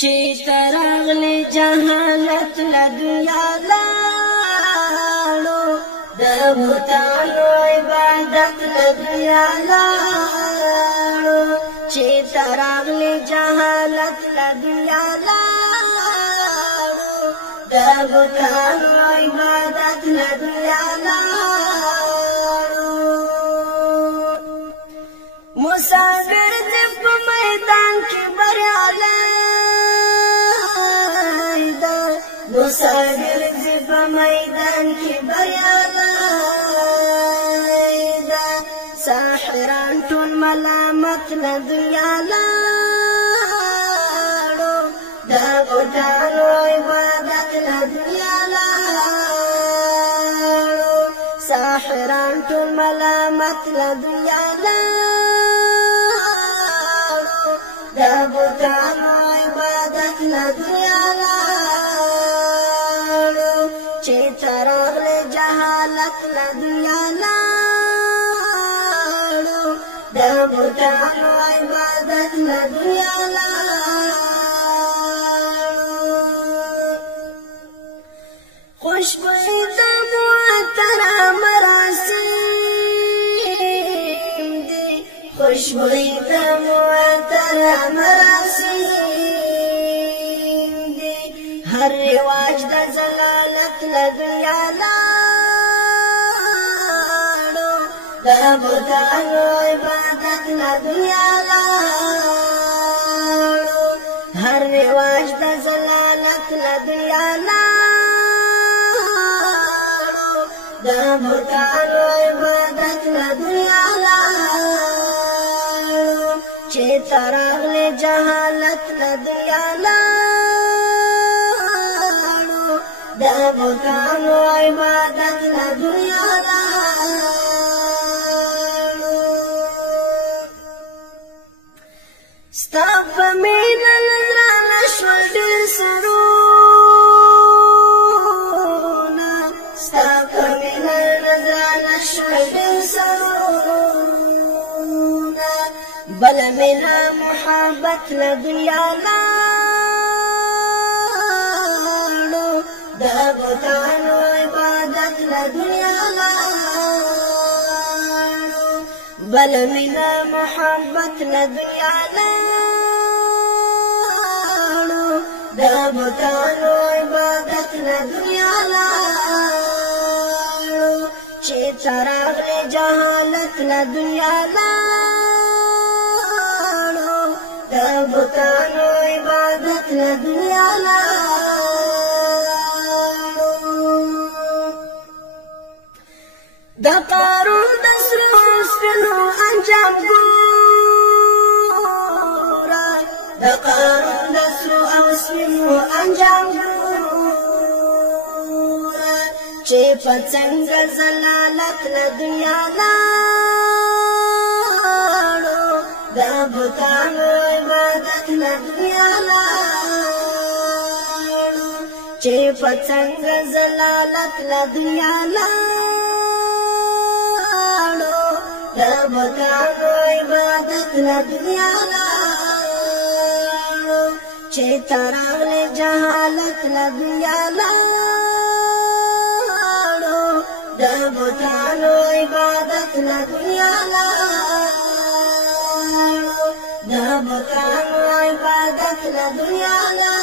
چې تراغلی جهالت له دنیا لاړو د بوتانو عبادت له دنیا لاړو چې تراغلی جهالت له دنیا لاړو د بوتانو عبادت له دنیا لاړو مسافر دې په میدان کې بریالی مسافر دې په میدان کې بریالی ده ساحران ټول ملامت له دنیا لاړو د بوتانو عبادت له دنیا لاړو ساحران ټول ملامت له دنیا لاړو د بوتانو عبادت له دنیا لاړو چې تراغلی جهالت له دنیا لاړو د بوتانو عبادت له دنیا لاړو خوشبوئی د معطر مراسم دي خوشبوئی د معطر مراسم دي هر رواج د زلالت له دنیا لاړو د بوتانو عبادت له دنیا لاړو هر رواج د زلالت له دنیا لاړو د بوتانو عبادت له دنیا لاړو چې تراغلی جهالت له دنیا لاړو د بوتانو عبادت له دنیا لاړو ستا په مینه نظرانه شول ډېر سرونه ستا په مینه نظرانه شول ډېر سرونه بله مینه محبت له دنیا لاړو د بوتانو عبادت له دنیا لاړو بله مینه محبت له دنیا لاړو د بوتانو عبادت له دنیا لاړو چې تراغلی جهالت له دنیا لاړو د بوتانو عبادت له دنیا لاړو د قارون د سرو سپینو انجام ګوره د قارون د سرو او سپینو انجام ګوره چې په څنګه زلالت له دنیا لاړو د بوتانو عبادت له دنیا لاړو چې په څنګه زلالت له دنیا لاړو د بوتانو عبادت له دنیا لاړو چې تراغلی جهالت له دنیا لاړو د بوتانو عبادت له دنیا لاړو د بوتانو عبادت له دنیا لاړو